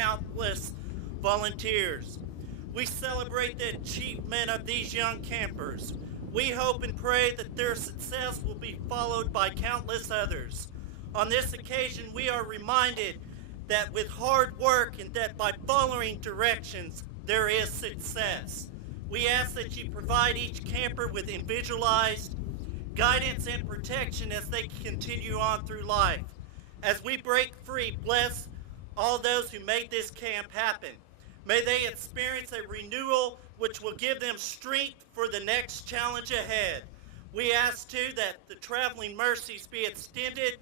countless volunteers. We celebrate the achievement of these young campers. We hope and pray that their success will be followed by countless others. On this occasion, we are reminded that with hard work and that by following directions, there is success. We ask that you provide each camper with individualized guidance and protection as they continue on through life. As we break free, bless all those who made this camp happen. May they experience a renewal which will give them strength for the next challenge ahead. We ask too that the traveling mercies be extended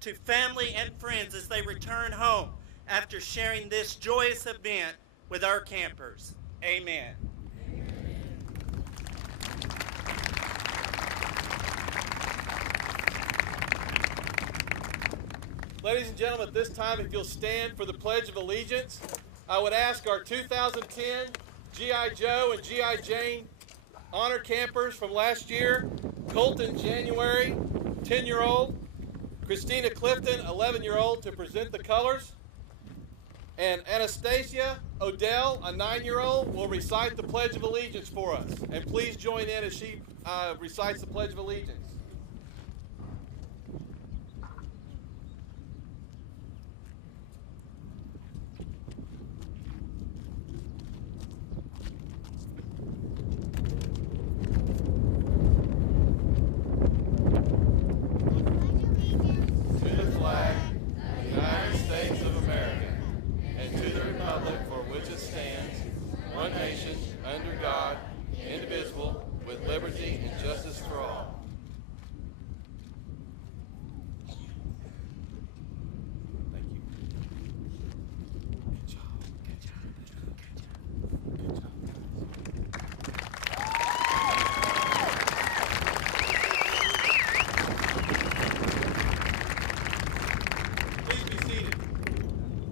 to family and friends as they return home after sharing this joyous event with our campers. Amen. Ladies and gentlemen, at this time, if you'll stand for the Pledge of Allegiance, I would ask our 2010 G.I. Joe and G.I. Jane honor campers from last year, Colton January, 10-year-old, Christina Clifton, 11-year-old, to present the colors. And Anastasia Odell, a 9-year-old, will recite the Pledge of Allegiance for us. And please join in as she recites the Pledge of Allegiance.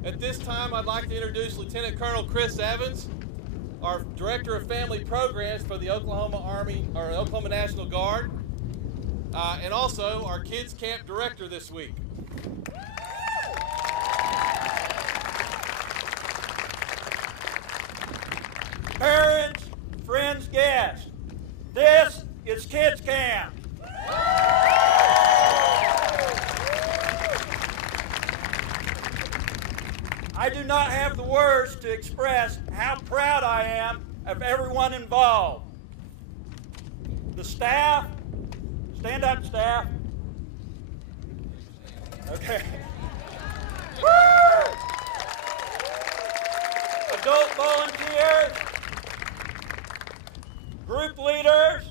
At this time, I'd like to introduce Lieutenant Colonel Chris Evans, our Director of Family Programs for the Oklahoma Army, or Oklahoma National Guard, and also our Kids Camp Director this week. Parents, friends, guests, this is Kids Camp. I do not have the words to express how proud I am of everyone involved. The staff, stand up, staff. Okay. Woo! Adult volunteers, group leaders,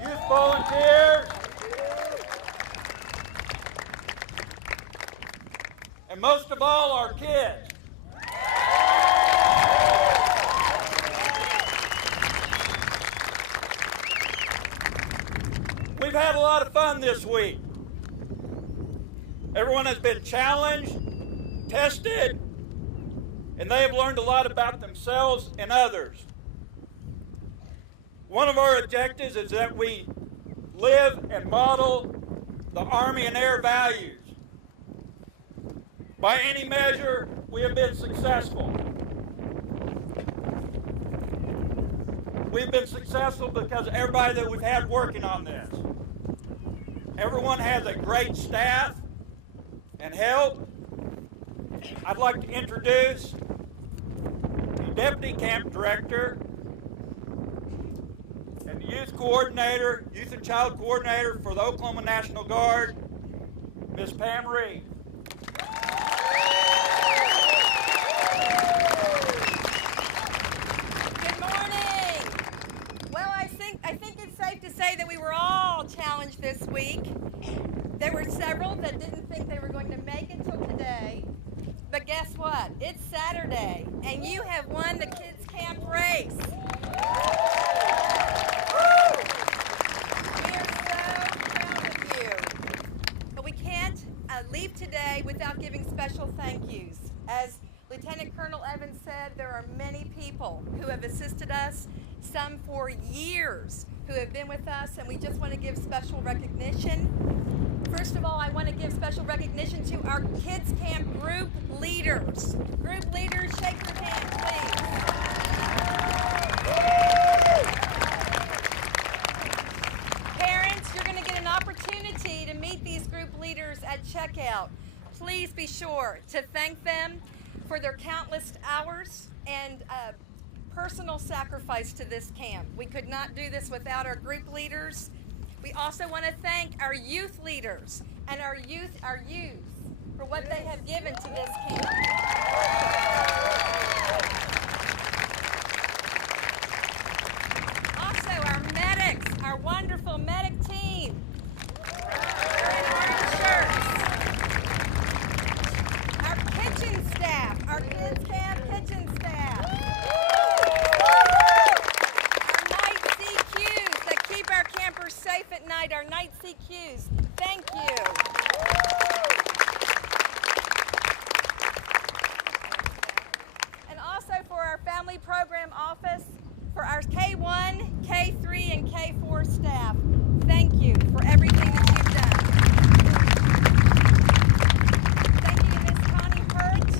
youth volunteers, and most of all, our kids. We've had a lot of fun this week. Everyone has been challenged, tested, and they have learned a lot about themselves and others. One of our objectives is that we live and model the Army and Air values. By any measure, we have been successful. We've been successful because of everybody that we've had working on this. Everyone has a great staff and help. I'd like to introduce the Deputy Camp Director and the Youth Coordinator, Youth and Child Coordinator for the Oklahoma National Guard, Ms. Pam Reed. Good morning. Well, I think it's safe to say that we were all challenged this week. There were several that didn't think they were going to make it till today. But guess what? It's Saturday, and you have won the Kids Camp race. Woo! We are so proud of you. But we can't leave today without giving special thank yous. As Lieutenant Colonel Evans said, there are many people who have assisted us, some for years, who have been with us, and we just want to give special recognition First of all, I want to give special recognition to our Kids Camp group leaders. Group leaders, shake your hands, please. Parents, you're going to get an opportunity to meet these group leaders at checkout. Please be sure to thank them for their countless hours and personal sacrifice to this camp. We could not do this without our group leaders. We also want to thank our youth leaders and our youth for what they have given to this camp. Also, our medics, our wonderful medic team. They're in orange shirts. Our kitchen staff, our Kids Camp kitchen staff. Our campers safe at night, our night CQs. Thank you. And also for our family program office, for our K1, K3, and K4 staff. Thank you for everything that you've done. Thank you to Ms. Connie Hurt,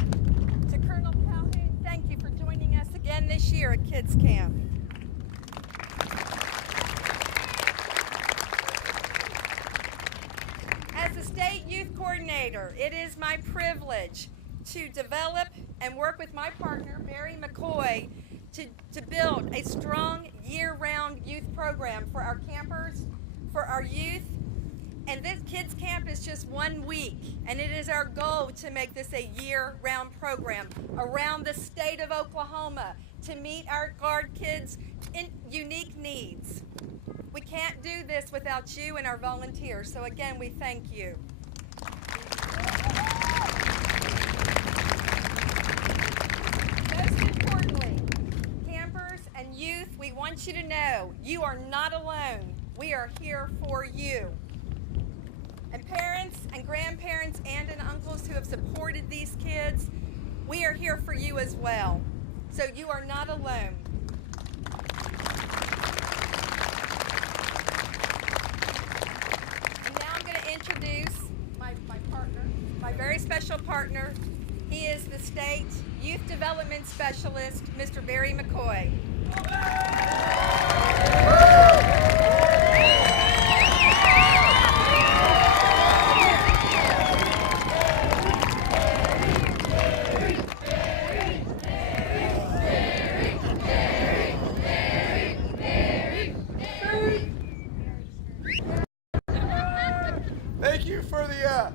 to Colonel Calhoun. Thank you for joining us again this year at Kids Camp. State Youth Coordinator, it is my privilege to develop and work with my partner, Mary McCoy, to build a strong year-round youth program for our campers, for our youth. And this Kids Camp is just 1 week, and it is our goal to make this a year-round program around the state of Oklahoma to meet our Guard kids' unique needs. We can't do this without you and our volunteers, so again, we thank you. Most importantly, campers and youth, we want you to know you are not alone. We are here for you. And parents and grandparents, aunts and uncles who have supported these kids, we are here for you as well. So you are not alone. Introduce my partner, my very special partner. He is the State Youth Development Specialist, Mr. Barry McCoy. Thank you for the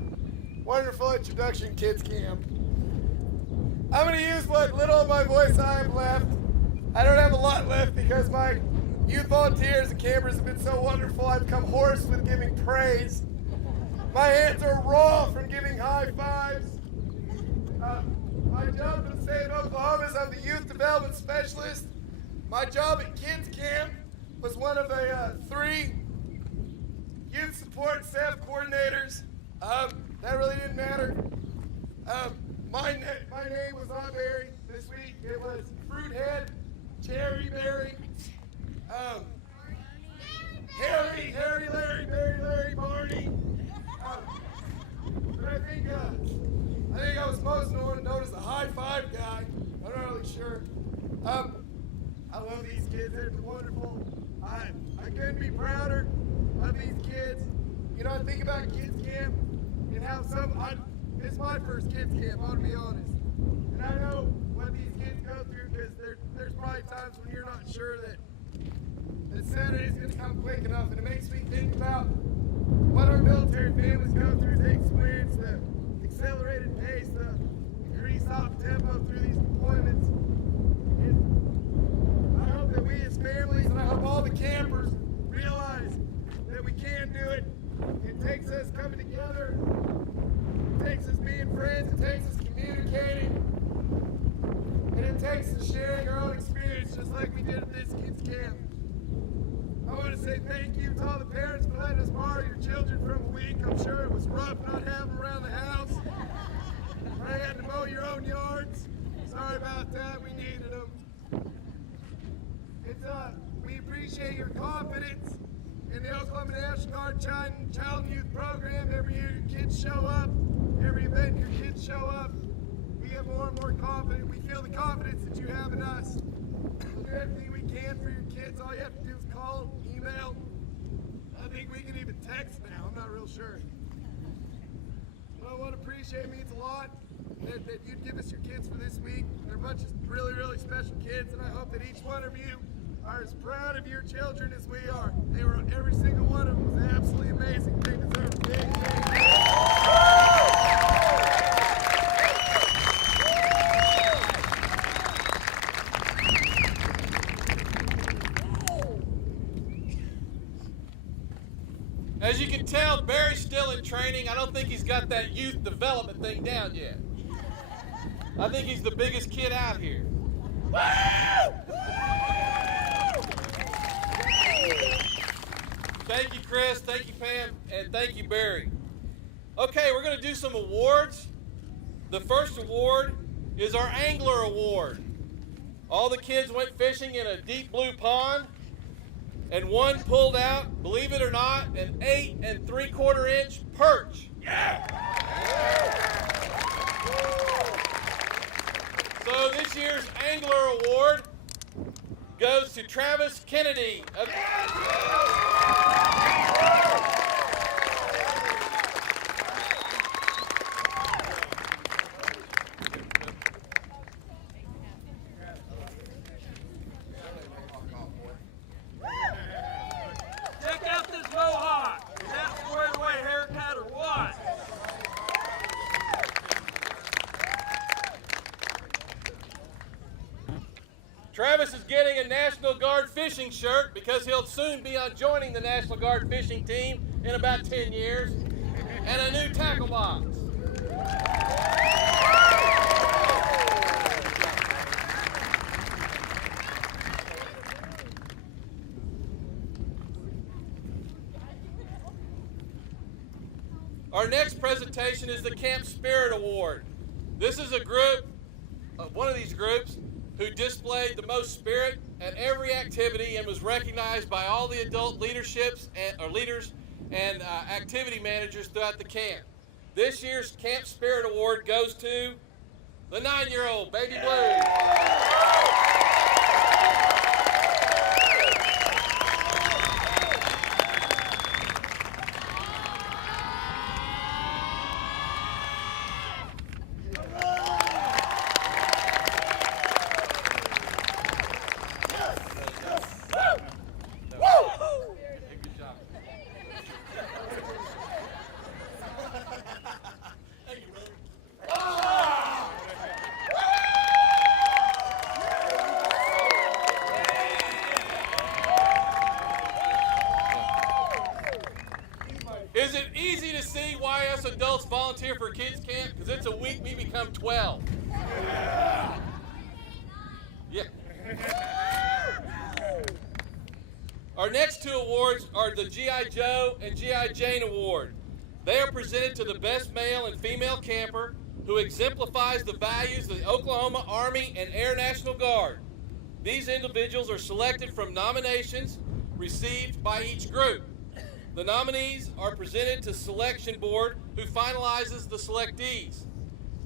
wonderful introduction, Kids Camp. I'm going to use what little of my voice I have left. I don't have a lot left because my youth volunteers and campers have been so wonderful. I've become hoarse with giving praise. My hands are raw from giving high fives. My job in the state of Oklahoma is I'm the Youth Development Specialist. My job at Kids Camp was one of the 3 youth support staff coordinators. That really didn't matter. My name was on Barry this week. It was Fruithead, Cherryberry, Harry, Larry, Barney. But I think I was most known as the high five guy. I'm not really sure. I love these kids. They're wonderful. I couldn't be prouder of these kids. You know, I think about Kids Camp and how it's my first Kids Camp, I want to be honest. And I know what these kids go through because there's probably times when you're not sure that Saturday's going to come quick enough, and it makes me think about what our military families go through. They experience the accelerated pace, the increased op tempo through these deployments. And I hope that we as families, and I hope all the campers realize that we can do it. It takes us coming together. It takes us being friends. It takes us communicating. And it takes us sharing our own experience just like we did at this Kids Camp. I want to say thank you to all the parents for letting us borrow your children for a week. I'm sure it was rough not having them around the house. I had to mow your own yards. Sorry about that. We needed them. We appreciate your confidence in the Oklahoma National Guard Child and Youth Program. Every year your kids show up. Every event your kids show up. We get more and more confident. We feel the confidence that you have in us. We'll do everything we can for your kids. All you have to do is call, email. I think we can even text now. I'm not real sure. Well, what I appreciate means a lot that you'd give us your kids for this week. They're a bunch of really, really special kids, and I hope that each one of you are as proud of your children as we are. They were, every single one of them was absolutely amazing. They deserve a big, big As you can tell, Barry's still in training. I don't think he's got that youth development thing down yet. I think he's the biggest kid out here. Thank you, Chris. Thank you, Pam. And thank you, Barry. Okay, we're going to do some awards. The first award is our Angler Award. All the kids went fishing in a deep blue pond, and one pulled out, believe it or not, an 8 3/4 inch perch. Yeah! So this year's Angler Award goes to Travis Kennedy. Check out this mohawk. Is that squared away haircut or what? Travis is getting a National Guard fishing shirt because he'll soon be on joining the National Guard fishing team in about 10 years, and a new tackle box. Our next presentation is the Camp Spirit Award. This is a group, one of these groups, who displayed the most spirit at every activity and was recognized by all the adult leaderships and leaders and activity managers throughout the camp. This year's Camp Spirit Award goes to the 9-year-old Baby Blues. Is it easy to see why us adults volunteer for kids camp? Because it's a week we become 12. Yeah. Our next two awards are the G.I. Joe and G.I. Jane Award. They are presented to the best male and female camper who exemplifies the values of the Oklahoma Army and Air National Guard. These individuals are selected from nominations received by each group. The nominees are presented to selection board who finalizes the selectees.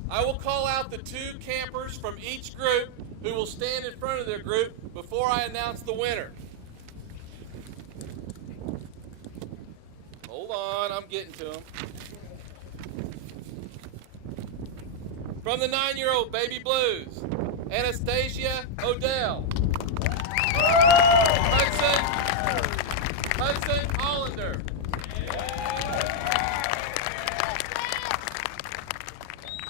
I will call out the two campers from each group who will stand in front of their group before I announce the winner. Hold on, I'm getting to them. From the 9-year-old Baby Blues, Anastasia Odell. Hudson Hollander.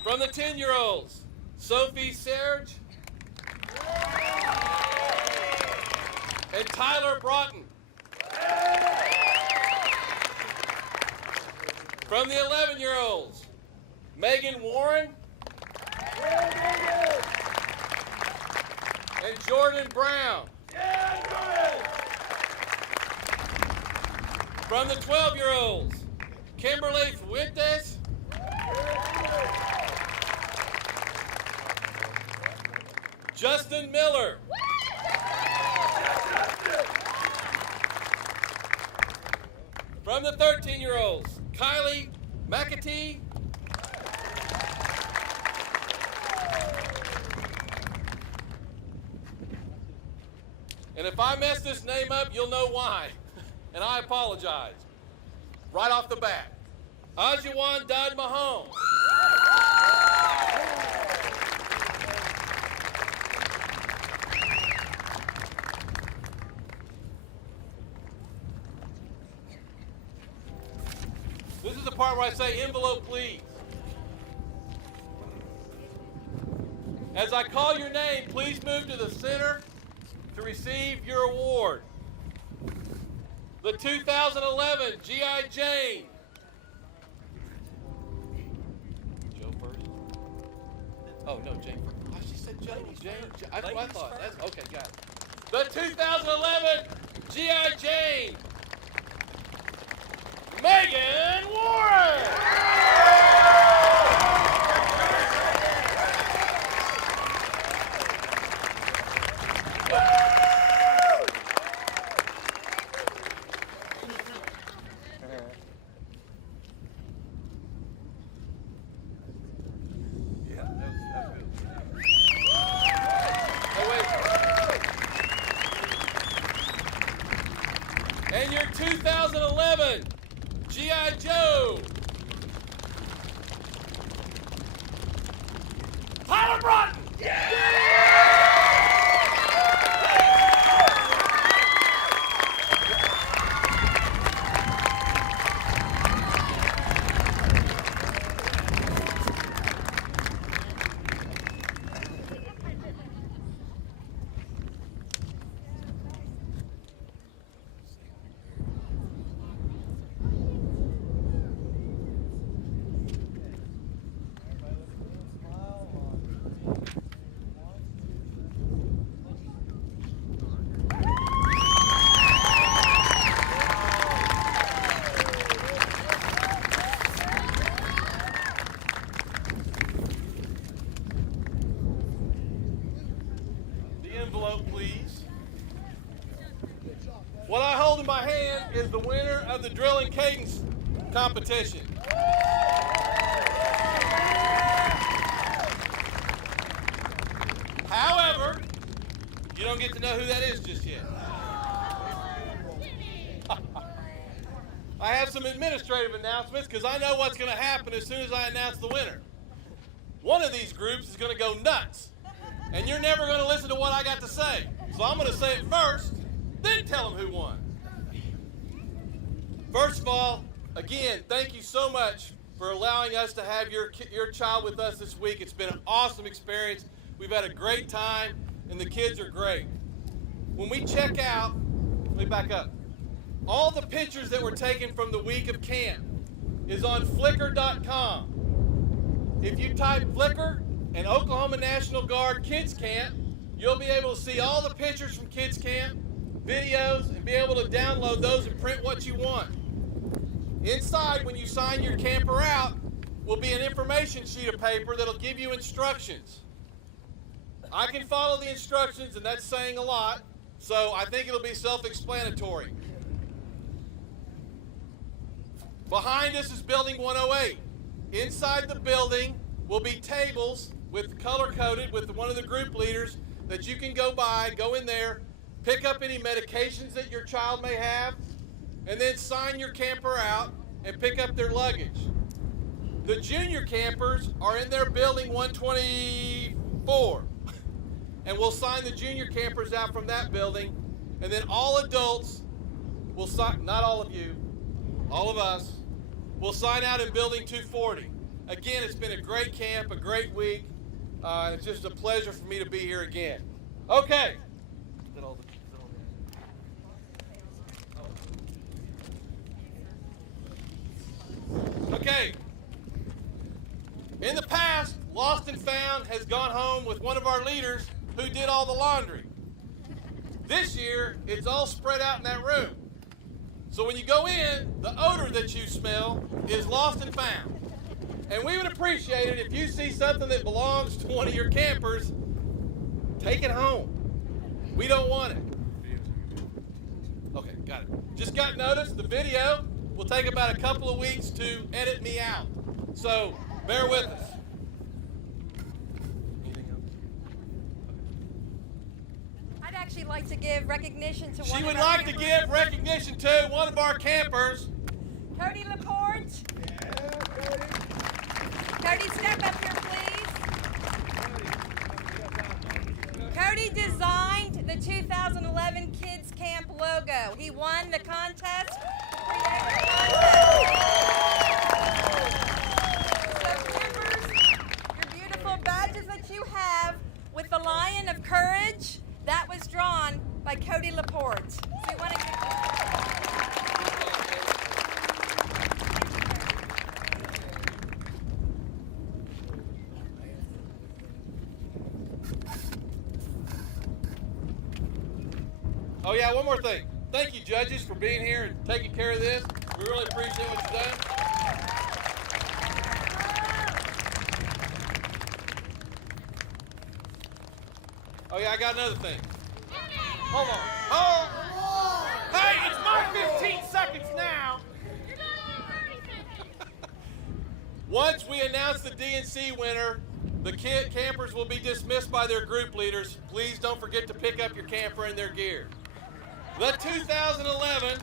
From the 10-year-olds, Sophie Serge and Tyler Broughton. From the 11-year-olds, Megan Warren and Jordan Brown. From the 12-year-olds, Kimberly Fuentes Justin Miller. From the 13-year-olds, Kylie McAtee. And if I mess this name up, you'll know why. And I apologize. Right off the bat. Ajuan Dodd Mahone. This is the part where I say envelope, please. As I call your name, please move to the center to receive your award. The 2011 G.I. Jane. Joe first? Oh, no, Jane first. Oh, she said Joe. Jane. That's what I thought. That's, okay, got it. The 2011 G.I. Jane. Megan Warren. And your 2011 G.I. Joe, Tyler Broughton. Envelope, please. What I hold in my hand is the winner of the drilling cadence competition. However, you don't get to know who that is just yet. I have some administrative announcements because I know what's going to happen as soon as I announce the winner. One of these groups is going to go nuts. And you're never going to listen to what I got to say. So I'm going to say it first, then tell them who won. First of all, again, thank you so much for allowing us to have your child with us this week. It's been an awesome experience. We've had a great time, and the kids are great. When we check out, let me back up. All the pictures that were taken from the week of camp is on Flickr.com. If you type Flickr and Oklahoma National Guard Kids Camp, you'll be able to see all the pictures from Kids Camp, videos, and be able to download those and print what you want. Inside, when you sign your camper out, will be an information sheet of paper that'll give you instructions. I can follow the instructions, and that's saying a lot, so I think it'll be self-explanatory. Behind us is Building 108. Inside the building will be tables with color-coded with one of the group leaders that you can go in there, pick up any medications that your child may have, and then sign your camper out and pick up their luggage. The junior campers are in their building 124, and we'll sign the junior campers out from that building, and then all adults will sign, not all of you, all of us, will sign out in building 240. Again, it's been a great camp, a great week. It's just a pleasure for me to be here again. Okay. Okay. In the past, Lost and Found has gone home with one of our leaders who did all the laundry. This year, it's all spread out in that room. So when you go in, the odor that you smell is Lost and Found. And we would appreciate it if you see something that belongs to one of your campers, take it home. We don't want it. Okay, got it. Just got notice, the video will take about a couple of weeks to edit me out. So bear with us. I'd actually like to give recognition to one She of would our like to campers. give recognition to one of our campers. Cody Laporte. Cody, step up here, please. Cody designed the 2011 Kids Camp logo. He won the contest. So campers, your beautiful badges that you have with the Lion of Courage, that was drawn by Cody Laporte. So we want to Oh yeah, one more thing. Thank you, judges, for being here and taking care of this. We really appreciate what you've done. Oh yeah, I got another thing. Hold on. Oh! Hey, it's my 15 seconds now. Once we announce the DNC winner, the campers will be dismissed by their group leaders. Please don't forget to pick up your camper and their gear. The 2011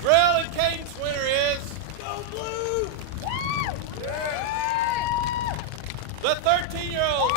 Drill and Cadence winner is Go Blue! The 13-year-old